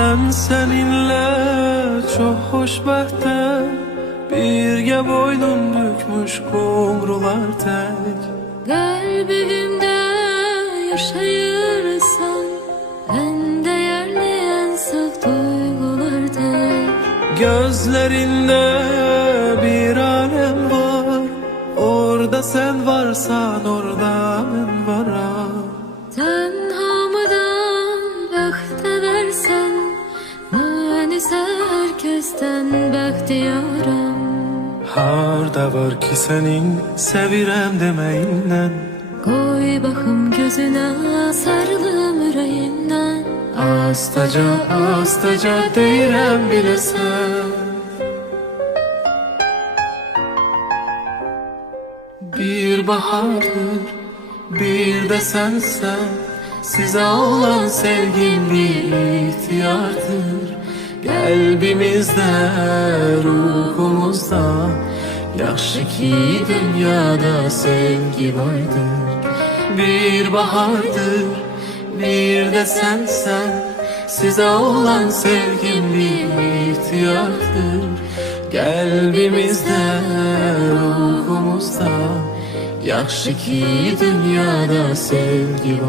Mən səninlə çox xoşbəxtəm, birgə boynun bükmüş qumrular tək. Qəlbimdə yaşayırsan, ən dəyərli, ən saf duygular tək. Gözlərində bir aləm var, orada sən varsan, orada mən varam. Sən hamıdan bəxtə versən, mən isə hər kəsdən bəxtiyaram. Harda var ki sənin sevirəm deməyindən, Qoy baxım gözünə, sarılım ürəyimdən. astaca astaca deyirəm biləsən. Bir bahardır, bir də sənsən, sizə olan sevgim bir ihtiyardır. Qəlbimizdə, ruhumuzda, yaxşı ki dünyada sevgi vardır. Bir bahardır, bir də sənsən, sizə olan sevgim bir ihtiyardır. Qəlbimizdə, ruhumuzda, yaxşı ki dünyada sevgi var.